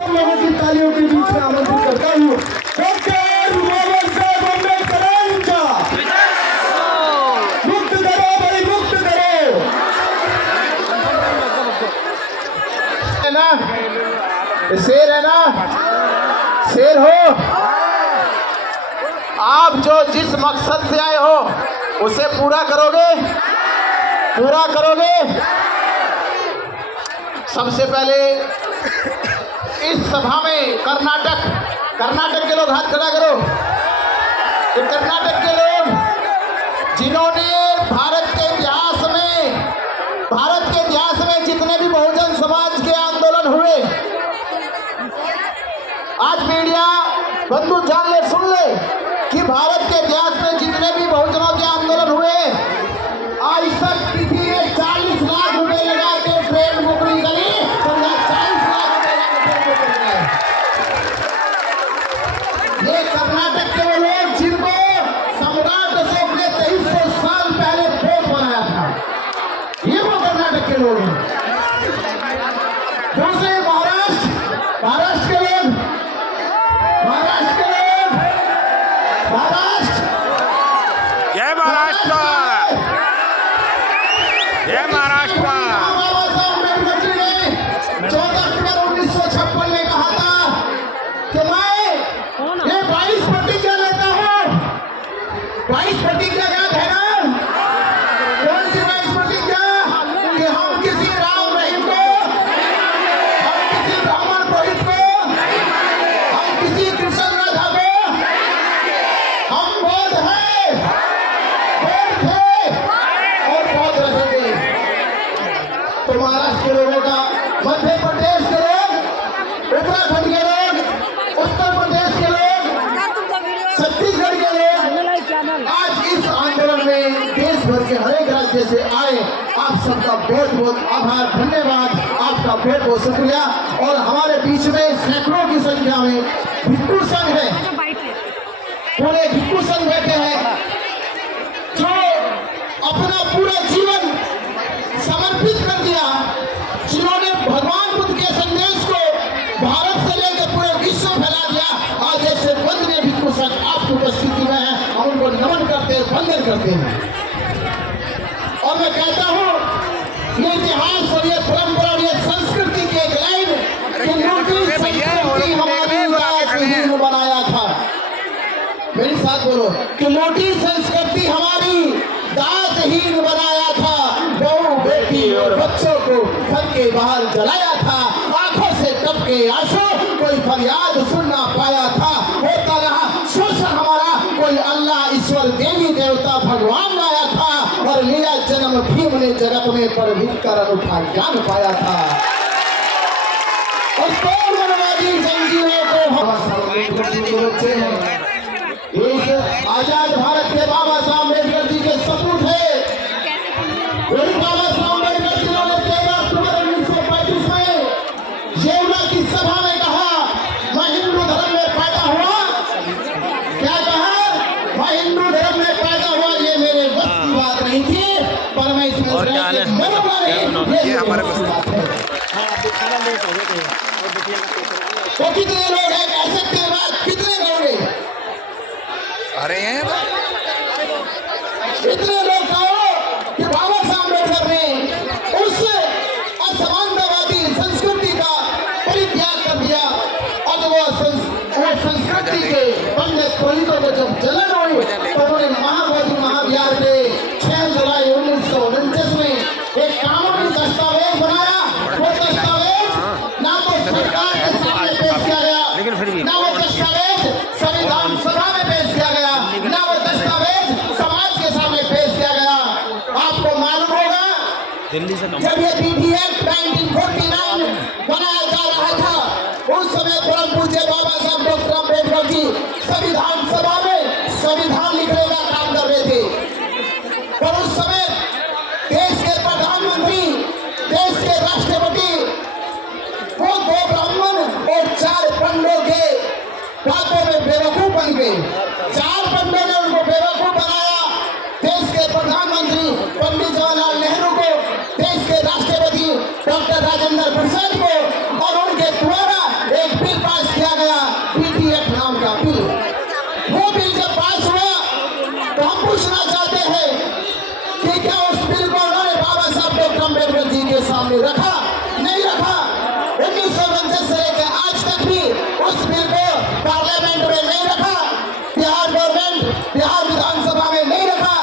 लोगों की तालियों के बीच में आमंत्रित करता हूँ डॉक्टर बाबा साहेब अम्बेडकरांचा मुक्त करो भाई, मुक्त करो। है ना, शेर है ना, शेर हो आप। जो जिस मकसद से आए हो उसे पूरा करोगे, पूरा करोगे। सबसे पहले इस सभा में कर्नाटक के लोग हाथ खड़ा करो। ये कर्नाटक के लोग जिन्होंने भारत के इतिहास में जितने भी बहुजन समाज के आंदोलन हुए, आज मीडिया बंधु जान ले, सुन ले कि भारत के इतिहास में जितने भी बहुजनों के आंदोलन हुए, आज तक किसी ने 40 लाख रुपए लगा के ट्रेन बुकिंग करी, 40 लाख रुपए लगा के ट्रेन बुकिंग करी। ये कर्नाटक के वो लोग जिनको सम्राट अशोक ने 2300 साल पहले फोर्ट बनाया था, ये वो कर्नाटक के लोग हैं। दूसरे महाराष्ट्र के लोग, जय महाराष्ट्र, जय महाराष्ट्र। बाबा साहब अम्बेडकर जी ने 14 अक्टूबर 1956 में कहा था कि मैं ये 22 प्रतिज्ञा लेता हूँ। 22 प्रतिज्ञा याद है ना? कौन सी 22 प्रतिज्ञा? कि हम किसी राम रहीम को, हम किसी ब्राह्मण पुरोहित को, हम किसी कृष्ण राधा को, हम बौद्ध हैं, बौद्ध थे और बौद्ध रहेंगे। तो महाराष्ट्र के लोगों का, मध्य प्रदेश के लोग, उत्तराखंड के लोग, उत्तर प्रदेश के लोग, छत्तीसगढ़ के लोग आज इस आंदोलन में देश भर के हर एक राज्य से आए। आप सबका बहुत बहुत आभार, धन्यवाद, आपका बहुत बहुत शुक्रिया। और हमारे बीच में सैकड़ों की संख्या में भिक्षु संघ है, पूरे भिक्षु संघ बैठे हैं जो अपना पूरा जीवन समर्पित कर दिया, जिन्होंने भगवान बुद्ध के संदेश को भारत से लेकर पूरे विश्व में फैला दिया। आज ऐसे वंदनीय भिक्षु संघ आपकी उपस्थिति में है, हम उनको नमन करते हैं, वंदन करते हैं। और मैं कहता हूँ ये इतिहास और ये परंपरा और ये संस्कृति की एक लाइन कि मोटी संस्कृति हमारी दासहीन बनाया था। मेरे साथ बोलो कि मोटी संस्कृति हमारी दासहीन बनाया था। बहू बेटी और बच्चों को घर के बाहर जलाया था। आंखों से टपके आंसू, कोई फरियाद सुन ना पाया था। होता रहा शोषण हमारा, कोई अल्लाह ईश्वर देवी देवता भगवान लाया था। और लिया जन्म भीम ने जगत में, पर भीतर अनूठा ज्ञान पाया था। और मनवादी जंजीरों को बच्चे हैं। इस आजाद भारत के बाबा साहब अम्बेडकर जी के सपूत है। वही बाबा साहब अम्बेडकर जी ने 13 अक्टूबर 1935 में येवला की सभा में कहा, मैं हिंदू धर्म में पैदा हुआ। क्या कहा? मैं हिंदू धर्म में पैदा हुआ। ये मेरे बस की बात नहीं थी, पर मैं इसमें ये हमारे बस की बात है। तो कितने लोग हैं कह सकते हैं बात? कितने कहोगे? अरे इतने लोग कहो कि बाबा साहब अम्बेडकर ने उस असमानतावादी संस्कृति का परित्याग कर दिया। और वो संस्कृति के बंदे पुरोहितों को जब जलन हुई तो उन्होंने महाबोधि महाविहार के 6 जुलाई 1949 में एक कानूनी दस्तावेज बनाया। वो दस्तावेज ना तो सरकार के सामने पेश किया गया, ना वो दस्तावेज संविधान सभा में पेश किया गया, ना वो दस्तावेज समाज के सामने पेश किया गया। आपको मालूम होगा जब ये बीटी एक्ट 1949 बनाया जा रहा था, उस समय परम पूज्य बाबा साहब डॉक्टर अम्बेडकर जी संविधान सभा में संविधान लिखने का काम कर रहे थे। पर उस समय देश के प्रधानमंत्री, देश के राष्ट्रपति वो 2 ब्राह्मण और 4 पंडितों के बातों में बेवकूफ बन गए। 4 पंडितों ने उनको बेवकूफ बनाया। देश के प्रधानमंत्री पंडित जवाहरलाल नेहरू को, देश के राष्ट्रपति डॉक्टर राजेंद्र प्रसाद को, और उनके द्वारा एक चाहते हैं कि क्या उस बिल को उन्होंने बाबा साहब डॉक्टर अम्बेडकर जी के सामने रखा? नहीं रखा। 1949 से लेकर आज तक भी उस बिल को पार्लियामेंट में नहीं रखा, बिहार गवर्नमेंट बिहार विधानसभा में नहीं रखा।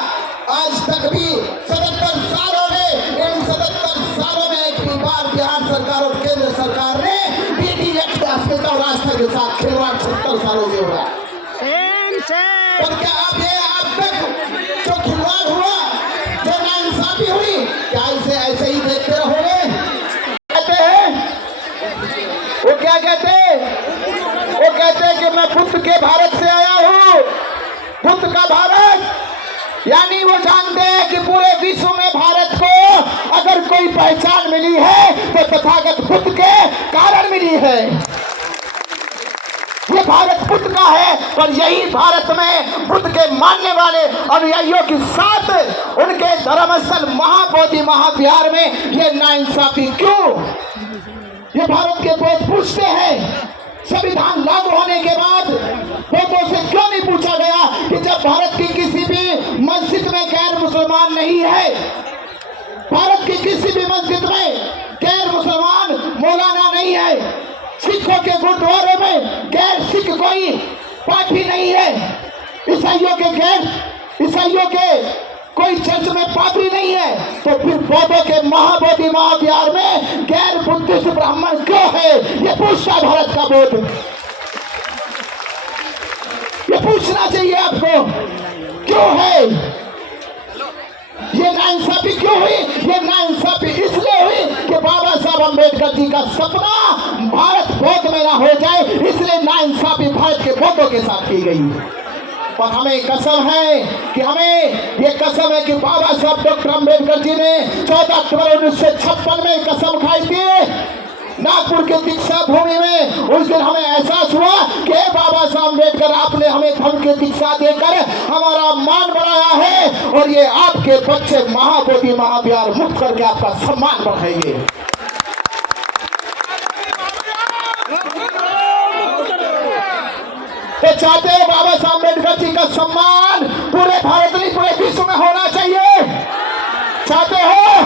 आज तक भी 77 साल हो गए। इन 77 सालों में एक भी बार बिहार सरकार और केंद्र सरकार ने बीडी एक्ट अस्मिता और आस्था के साथ खिलवाड़ 76 सालों से हो रहा है। और क्या आप तक जो खिलवाड़ हुआ, जो नाइंसाफी हुई, क्या इसे ऐसे ही देखते रहोगे? कहते हैं वो क्या कहते हैं? वो कहते हैं कि मैं बुद्ध के भारत से आया हूँ। बुद्ध का भारत यानी वो जानते हैं कि पूरे विश्व में भारत को अगर कोई पहचान मिली है तो तथागत बुद्ध के कारण मिली है। ये भारत बुद्ध का है और यही भारत में बुद्ध के मानने वाले अनुयायियों के साथ उनके धर्मस्थल महाबोधि महाविहार में ये नाइंसाफी क्यों? ये भारत के लोग पूछते हैं, संविधान लागू होने के बाद लोगों से क्यों नहीं पूछा गया कि जब भारत की किसी भी मस्जिद में गैर मुसलमान नहीं है, भारत की किसी भी मस्जिद में गैर मुसलमान मौलाना नहीं है, सिखों के गुरुद्वारे में गैर सिख कोई पाठी नहीं है, ईसाइयों के कोई चर्च में पादरी नहीं है, तो फिर बौद्धों के महाबोधि महाविहार में गैर बुद्धिस्ट ब्राह्मण क्यों है? ये पूछता भारत का बोध। ये पूछना चाहिए आपको, क्यों है ये नाइंसाफी? क्यों हुई ये नाइंसाफी? इसलिए हुई कि बाबा साहब अम्बेडकर जी का सपना भारत बौद्ध में ना हो जाए, इसलिए नाइंसाफी भारत के बौद्धों के साथ की गई। और हमें कसम है कि कि बाबा साहब डॉक्टर अम्बेडकर जी ने 14 अक्टूबर 1956 में कसम खाई थी नागपुर के दीक्षा भूमि में। उस दिन हमें एहसास हुआ कि बाबा साहब अम्बेडकर आपने हमें धर्म की दीक्षा देकर हमारा मान बढ़ाया है और ये आपके बच्चे महाबोधि महाविहार मुक्त करके आपका सम्मान बढ़ाएंगे। तो चाहते हो बाबा साहब अम्बेडकर जी का सम्मान पूरे भारत नहीं पूरे विश्व में होना चाहिए? चाहते हो?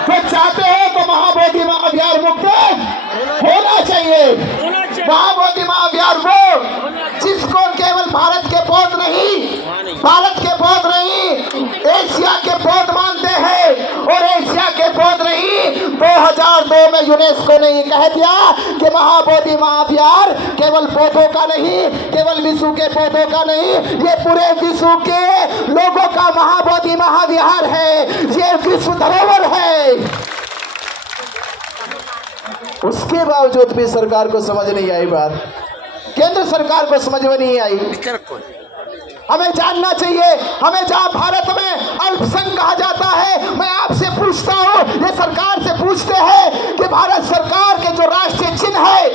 तो चाहते हो तो महाबोधि महाविहार मुक्त होना चाहिए। महाबोधि महाविहार वो जिसको केवल भारत के बौद्ध नहीं एशिया के बौद्ध मानते हैं, और एशिया के बौद्ध नहीं 2002 में यूनेस्को ने ये कह दिया कि महाबोधि महाविहार केवल बौद्धों का नहीं, केवल विश्व के बौद्धों का नहीं, ये पूरे विश्व के लोगों का महाबोधि महाविहार है, ये विश्व धरोहर है। उसके बावजूद भी सरकार को समझ नहीं आई बात, केंद्र सरकार को समझ में नहीं आई। हमें जानना चाहिए, हमें जहां भारत में अल्पसंख्यक कहा जाता है, मैं आपसे पूछता हूं, ये सरकार से पूछते हैं कि भारत सरकार के जो राष्ट्रीय चिन्ह है,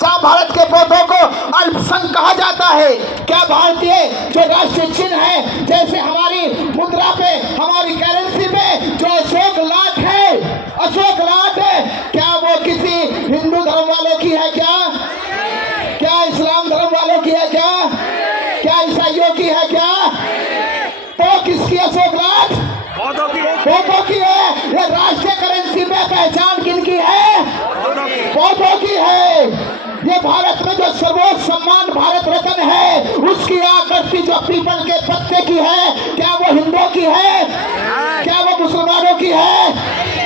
जहां भारत के बौद्धों को अल्पसंख्यक कहा जाता है, क्या भारतीय जो राष्ट्रीय चिन्ह है, जैसे हमारी मुद्रा पे, हमारी करेंसी पे जो अशोक लाट है, अशोक लाट है, क्या वो किसी हिंदू धर्म वालों की है? क्या इस्लाम धर्म वालों की है? क्या ईसाइयों की है? तो किसकी अशोक लाट? बौद्धों की है। ये राष्ट्रीय करेंसी में पहचान किनकी है? बौद्धों की है। ये भारत में जो सर्वोच्च सम्मान भारत रत्न है, उसकी आकृति जो पीपल के पत्ते की है, क्या वो हिंदुओं की है? क्या वो मुसलमानों की है?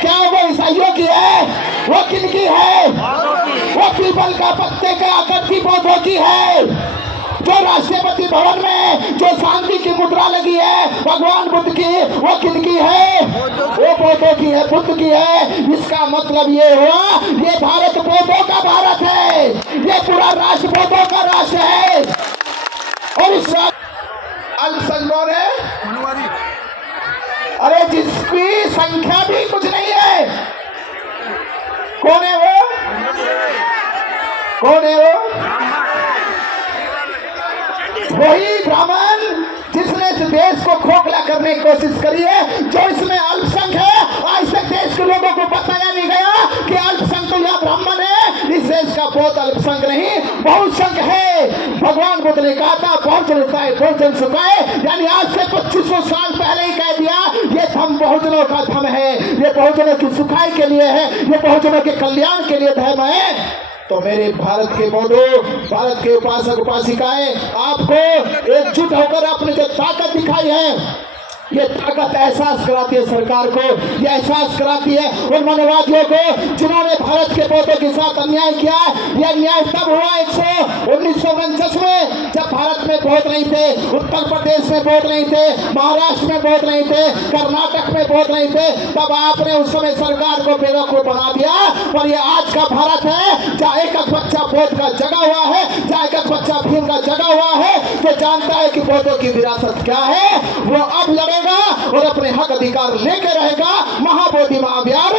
क्या वो ईसाइयों की है? वो किनकी है? वो पीपल का पत्ते का आकृति बौद्धों की है। जो राष्ट्रपति भवन में जो शांति की मुद्रा लगी है भगवान बुद्ध की, वो किनकी है? वो बौद्धों की है, बुद्ध की है। इसका मतलब ये हुआ ये भारत बौद्धों का भारत है, ये पूरा राष्ट्र बौद्धों का राष्ट्र है। और इस अल्पसंख्यक है, अरे जिसकी संख्या भी कुछ नहीं है, कौन है वो? वही ब्राह्मण जिसने इस देश को खोखला करने की कोशिश करी है, जो इसमें अल्पसंख्यक है। आज तक देश के लोगों को बताया नहीं गया कि अल्पसंख्यक तो यह ब्राह्मण है, इस देश का बहुत अल्पसंख्यक नहीं बहुसंख्यक है। भगवान बुद्ध ने कहा था बहुजन उठाए बहुजन सुखाए, यानी आज से 2500 साल पहले ही कह दिया ये धर्म बहुजनों का धर्म है, ये बहुजनों की सुखाई के लिए है, ये बहुजनों के कल्याण के लिए धर्म है। तो मेरे भारत के बौद्धों, भारत के उपासक उपासिकाएं, आपको एकजुट होकर अपनी जो ताकत दिखाई है, ये ताकत एहसास कराती है सरकार को, ये एहसास कराती है उन मनोवादियों को जिन्होंने भारत के बौद्धों के साथ अन्याय किया। यह अन्याय तब हुआ 1949 में, जब भारत में बौद्ध नहीं थे, उत्तर प्रदेश में बौद्ध नहीं थे, महाराष्ट्र में बौद्ध नहीं थे, कर्नाटक में बौद्ध नहीं थे। तब आपने उस समय सरकार को बेवकूफ बना दिया। और ये आज का भारत है जहाँ एक बच्चा बौद्ध का जगा हुआ है, जहाँ एक बच्चा भीम का जगा हुआ है, जो जानता है कि बौद्धों की विरासत क्या है, वो अब लड़ेगा और अपने हक अधिकार लेके रहेगा। महाबोधि महाविहार,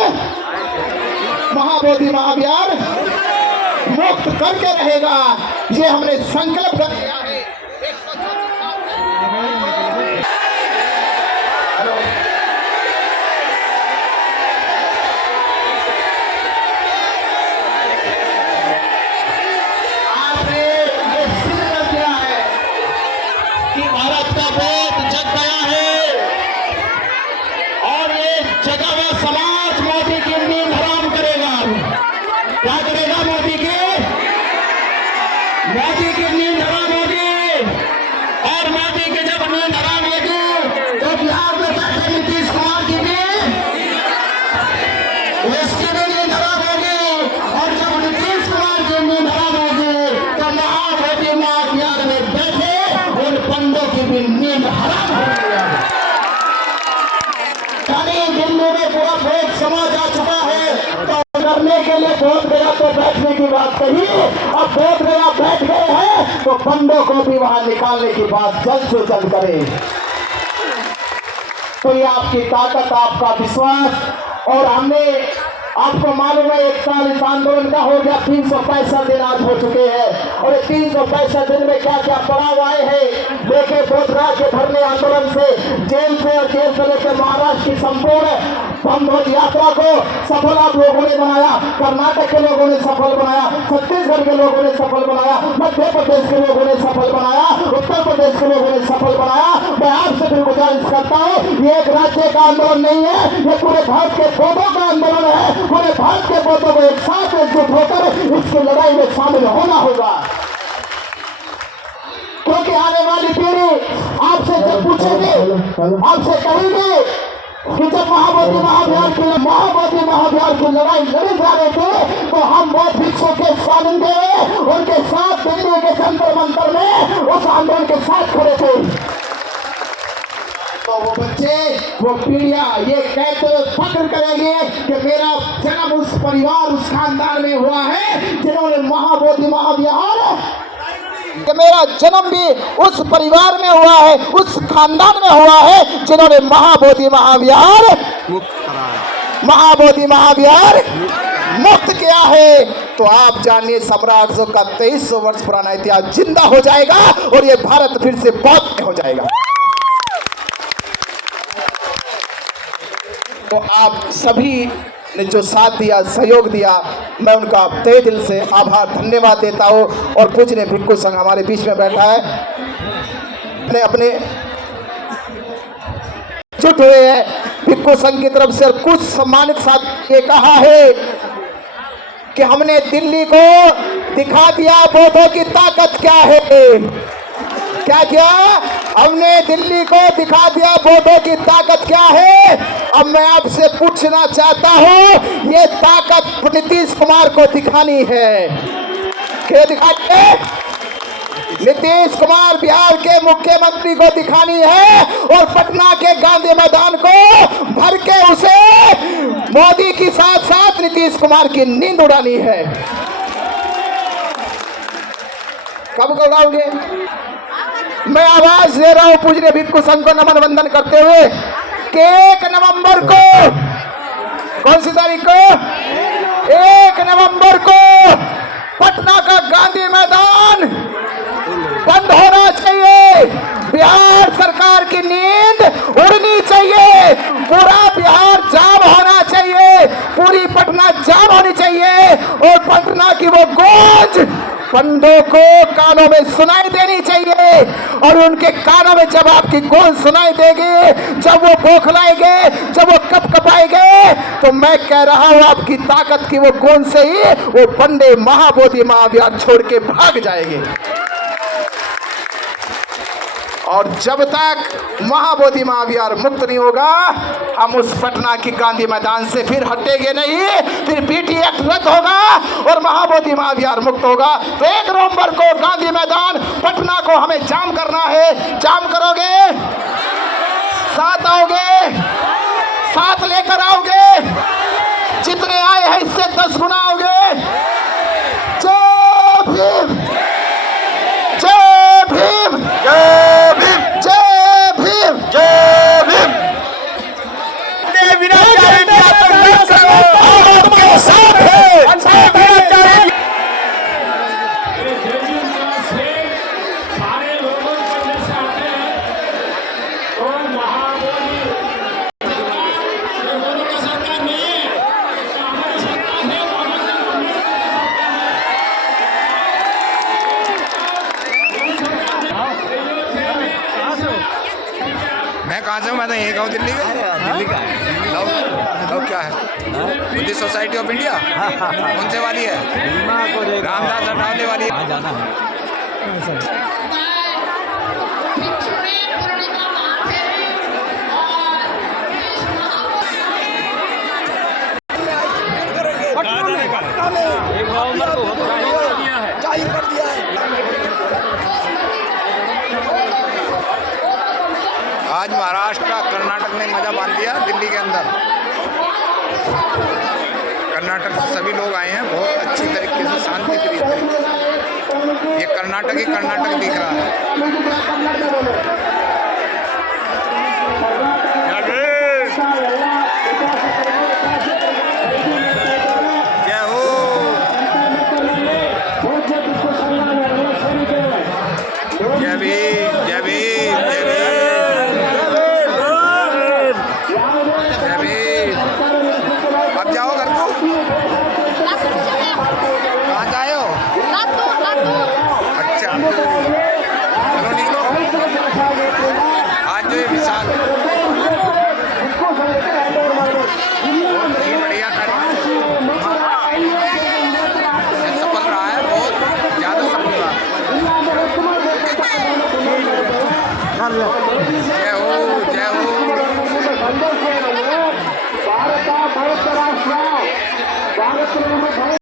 महाबोधि महाविहार मुक्त करके रहेगा। ये हमने संकल्प कर लिया है। आपने ये सिद्ध कर दिया है कि भारत का बौद्ध जग गया है और ये जगा हुआ समाज मोदी की नींद हराम करेगा। क्या करेगा? मोदी की नींद हराम होगी। और मोदी की जब नींद हराम होगी तो बिहार में बैठे नीतीश कुमार की भी उसकी भी नींद हराम होगी। और जब नीतीश कुमार की नींद हराम होगी तो महाबोधि महाविहार में बैठे उन पंडों की भी नींद हराम होगी। दिल्ली में पूरा बौद्ध समाज आ चुका है, तो करने के लिए बोध गया तो बैठने की बात कही। अब बोध गया बैठ गए हैं तो पंडों को भी वहां निकालने की बात जल्द से जल्द करें। तो ये आपकी ताकत, आपका विश्वास। और हमने आपको मालूम है 1 साल इस आंदोलन का हो गया, 365 दिन आज हो चुके हैं। और 365 दिन में क्या क्या पड़ाव आए हैं। देखे बोधराज के धरने आंदोलन से, जेल से और जेल से लेकर महाराष्ट्र की संपूर्ण बंद यात्रा को सफल आप लोगों ने बनाया, कर्नाटक के लोगों ने सफल बनाया, छत्तीसगढ़ के लोगों ने सफल बनाया, मध्य प्रदेश के लोगों ने सफल बनाया, उत्तर प्रदेश के लोगों ने सफल बनाया। मैं आपसे भी गुजारिश करता हूँ, ये एक राज्य का आंदोलन नहीं है, ये पूरे भारत के बौद्धों का आंदोलन है। पूरे भारत के बौद्धों को एक साथ एकजुट होकर इसकी लड़ाई में शामिल होना होगा। क्योंकि आने वाली पीढ़ी आपसे जब पूछेंगे, आपसे कहेंगे कि जब महाबोधि महाविहार की लड़ाई लड़ी जा रहे थे तो हम बौद्ध भिक्षुओं के सामने थे, उनके साथ दिल्ली के जंतर मंतर में उस आंदोलन के साथ खड़े थे। तो वो बच्चे, वो पीढ़ियां ये कहते हुए फख्र करेंगे कि मेरा जन्म उस परिवार, उस खानदान में हुआ है जिन्होंने महाबोधि महाविहार, कि मेरा जन्म भी उस परिवार में हुआ है, उस खानदान में हुआ है जिन्होंने महाबोधि महाविहार मुक्त किया है। तो आप जानिए सम्राट अशोक का 2300 वर्ष पुराना इतिहास जिंदा हो जाएगा और ये भारत फिर से बौद्ध में हो जाएगा। तो आप सभी ने जो साथ दिया, सहयोग दिया, मैं उनका तहे दिल से आभार धन्यवाद देता हूँ। और पूजनीय भिक्षु संघ हमारे बीच में बैठा है, अपने जुट हुए हैं भिक्षु संघ की तरफ से। और कुछ सम्मानित साथ ये कहा है कि हमने दिल्ली को दिखा दिया बौद्धों की ताकत क्या है। क्या किया? हमने दिल्ली को दिखा दिया बौद्धों की ताकत क्या है। अब मैं आपसे पूछना चाहता हूं, ये ताकत नीतीश कुमार को दिखानी है। क्या दिखानी है? नीतीश कुमार बिहार के मुख्यमंत्री को दिखानी है और पटना के गांधी मैदान को भर के उसे मोदी के साथ साथ नीतीश कुमार की नींद उड़ानी है। कब उड़ाओगे? मैं आवाज दे रहा हूं पूजनीय भिक्षु संघ को नमन वंदन करते हुए कि 1 नवंबर को, कौन सी तारीख को? 1 नवंबर को पटना का गांधी मैदान बंद होना चाहिए। बिहार सरकार की नींद उड़नी चाहिए। पूरा बिहार जाम होना चाहिए। पूरी पटना जाम होनी चाहिए और पटना की वो गूंज पंडों को कानों में सुनाई देनी चाहिए। और उनके कानों में जब आपकी गूंज सुनाई देगी, जब वो बौखलाएंगे, जब वो कपकपाएंगे, तो मैं कह रहा हूं आपकी ताकत की वो गूंज से ही वो पंडे महाबोधि महाविहार छोड़ के भाग जाएंगे। और जब तक महाबोधि महाविहार मुक्त नहीं होगा, हम उस पटना की गांधी मैदान से फिर हटेंगे नहीं। फिर बीटी एक्ट रद्द होगा और महाबोधि महाविहार मुक्त होगा। तो 1 नवंबर को गांधी मैदान पटना को हमें जाम करना है। जाम करोगे? साथ आओगे? साथ लेकर आओगे? जितने आए हैं इससे 10 गुना आओगे? जय भीम, जय भीम, जय भीम, जय भीम, जय भीम। विनाशकारी आतंक आपके साथ है, विनाशकारी। सारे लोगों को जैसे आते हैं और महाबोधि का सरकार नहीं है, हमारी सरकार है। मैं कहाँ से हूँ? मैं तो यही गाँव दिल्ली का। दिल्ली का है। लव क्या है? बुद्धिस्ट सोसाइटी ऑफ इंडिया कौन से वाली है? बीमा को देखा रामदास अठावले वाली है। वहाँ जाना है। भिक्षुणी पूर्णिमा माथे और इस आज महाराष्ट्र कर्नाटक ने मजा बांध दिया दिल्ली के अंदर। कर्नाटक से सभी लोग आए हैं, बहुत अच्छी तरीके से शांति तरीके। ये कर्नाटक ही कर्नाटक दिख रहा है।